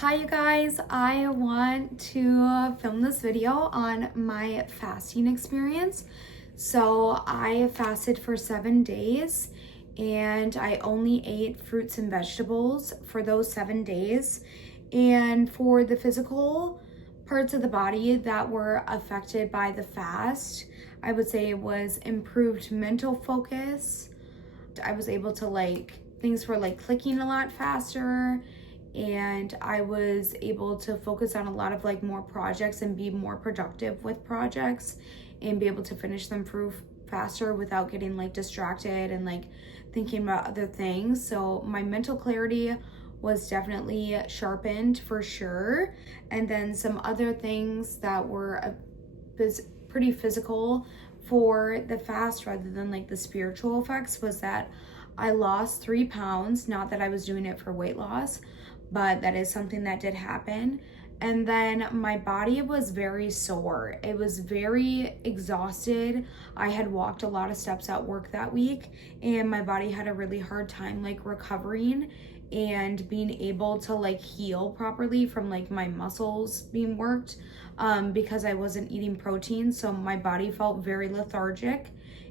Hi you guys, I want to film this video on my fasting experience. So I fasted for 7 days and I only ate fruits and vegetables for those 7 days. And for the physical parts of the body that were affected by the fast, I would say it was improved mental focus. I was able to things were clicking a lot faster, and I was able to focus on a lot of more projects and be more productive with projects and be able to finish them faster without getting distracted and thinking about other things. So my mental clarity was definitely sharpened for sure. And then some other things that were pretty physical for the fast rather than the spiritual effects was that I lost 3 pounds. Not that I was doing it for weight loss, but that is something that did happen. And then my body was very sore. It was very exhausted. I had walked a lot of steps at work that week, and my body had a really hard time recovering and being able to heal properly from my muscles being worked because I wasn't eating protein. So my body felt very lethargic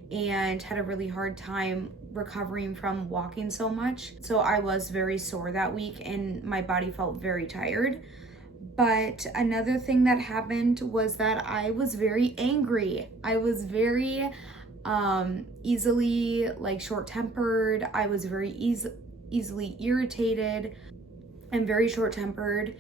and had a really hard time recovering from walking so much. So I was very sore that week and my body felt very tired. But another thing that happened was that I was very angry. I was very easily short-tempered. I was very easily irritated and very short-tempered.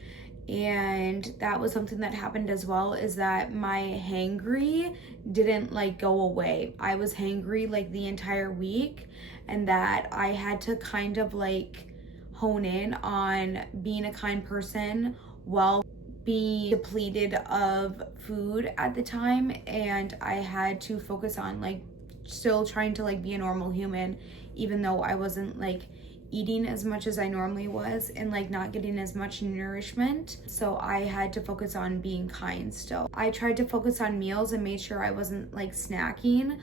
And that was something that happened as well, is that my hangry didn't go away. I was hangry the entire week, and that I had to kind of hone in on being a kind person while being depleted of food at the time. And I had to focus on still trying to be a normal human, even though I wasn't eating as much as I normally was and not getting as much nourishment. So I had to focus on being kind still. I tried to focus on meals and made sure I wasn't snacking,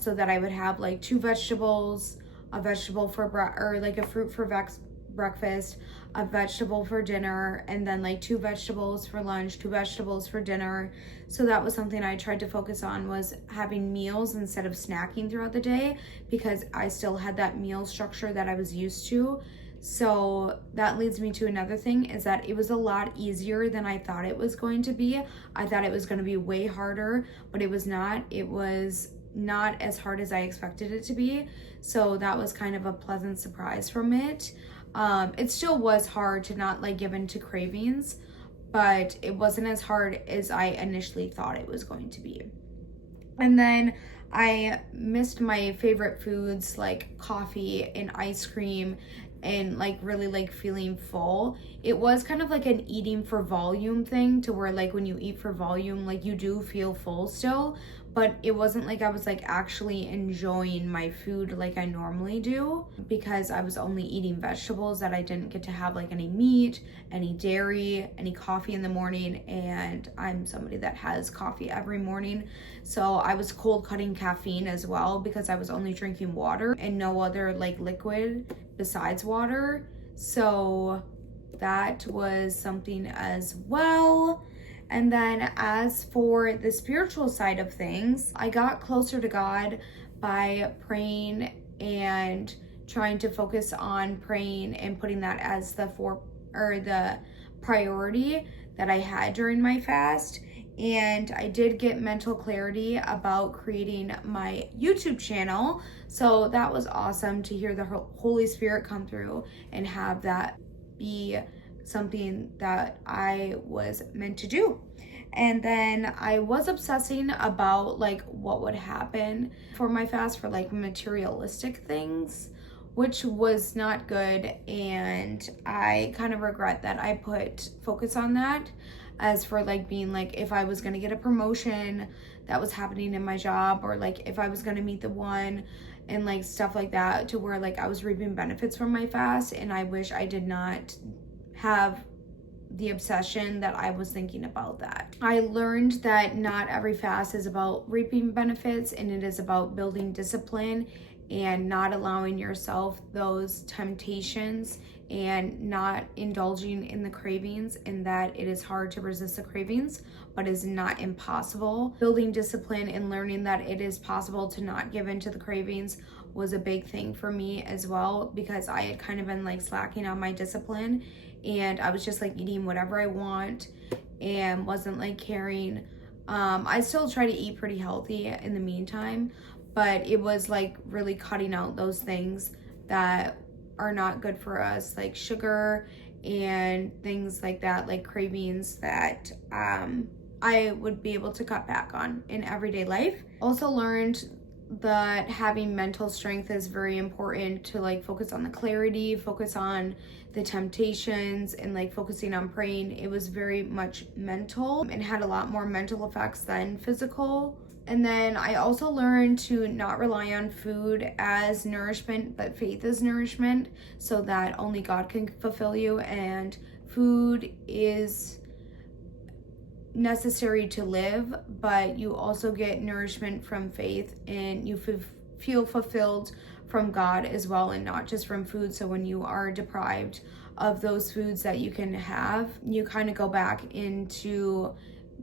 so that I would have 2 vegetables, a vegetable for a fruit for breakfast, a vegetable for dinner, and then 2 vegetables for lunch, 2 vegetables for dinner. So that was something I tried to focus on, was having meals instead of snacking throughout the day, because I still had that meal structure that I was used to. So that leads me to another thing, is that it was a lot easier than I thought it was going to be. I thought it was going to be way harder, but it was not. It was not as hard as I expected it to be. So that was kind of a pleasant surprise from it. It still was hard to not give in to cravings, but it wasn't as hard as I initially thought it was going to be. And then I missed my favorite foods like coffee and ice cream and really feeling full. It was kind of an eating for volume thing, to where when you eat for volume, you do feel full still, but it wasn't I was actually enjoying my food like I normally do, because I was only eating vegetables, that I didn't get to have any meat, any dairy, any coffee in the morning. And I'm somebody that has coffee every morning. So I was cold cutting caffeine as well, because I was only drinking water and no other liquid besides water. So that was something as well. And then as for the spiritual side of things, I got closer to God by praying and trying to focus on praying and putting that as the priority that I had during my fast. And I did get mental clarity about creating my YouTube channel. So that was awesome to hear the Holy Spirit come through and have that be something that I was meant to do. And then I was obsessing about what would happen for my fast for materialistic things, which was not good. And I kind of regret that I put focus on that, as for being if I was going to get a promotion that was happening in my job, or if I was going to meet the one, and stuff like that, to where I was reaping benefits from my fast. And I wish I did not have the obsession that I was thinking about that. I learned that not every fast is about reaping benefits, and it is about building discipline and not allowing yourself those temptations and not indulging in the cravings, and that it is hard to resist the cravings, but is not impossible. Building discipline and learning that it is possible to not give in to the cravings was a big thing for me as well, because I had kind of been like slacking on my discipline, and I was just like eating whatever I want and wasn't like caring. I still try to eat pretty healthy in the meantime, but it was like really cutting out those things that are not good for us, like sugar and things like that, like cravings that I would be able to cut back on in everyday life. Also learned that having mental strength is very important to like focus on the clarity, focus on the temptations, and like focusing on praying. It was very much mental and had a lot more mental effects than physical. And then I also learned to not rely on food as nourishment, but faith as nourishment, so that only God can fulfill you. And food is necessary to live, but you also get nourishment from faith, and you feel fulfilled from God as well, and not just from food. So when you are deprived of those foods that you can have, you kind of go back into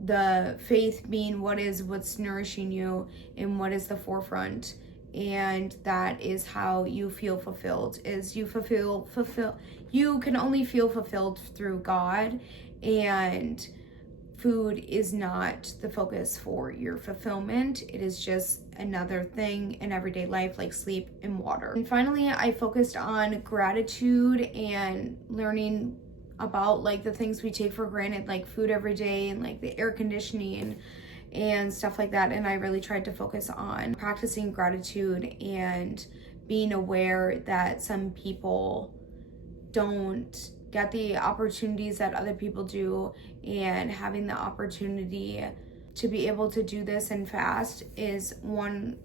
the faith being what's nourishing you and what is the forefront, and that is how you feel fulfilled. Is you you can only feel fulfilled through God, and food is not the focus for your fulfillment. It is just another thing in everyday life, like sleep and water. And finally, I focused on gratitude and learning about like the things we take for granted, like food every day and like the air conditioning and stuff like that. And I really tried to focus on practicing gratitude and being aware that some people don't get the opportunities that other people do, and having the opportunity to be able to do this and fast is one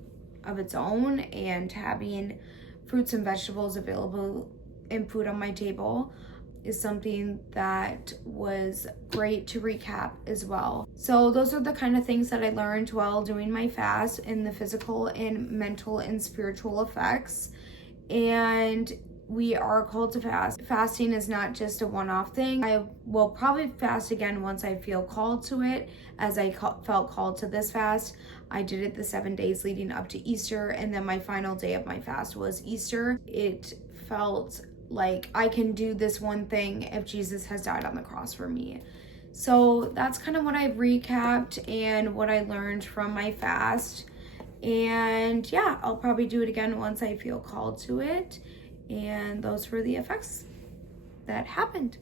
of its own, and having fruits and vegetables available and food on my table is something that was great to recap as well. So those are the kind of things that I learned while doing my fast, and the physical and mental and spiritual effects. And we are called to fast. Fasting is not just a one-off thing. I will probably fast again once I feel called to it, as I felt called to this fast. I did it the 7 days leading up to Easter, and then my final day of my fast was Easter. It felt like I can do this one thing if Jesus has died on the cross for me. So that's kind of what I recapped and what I learned from my fast. And yeah, I'll probably do it again once I feel called to it. And those were the effects that happened.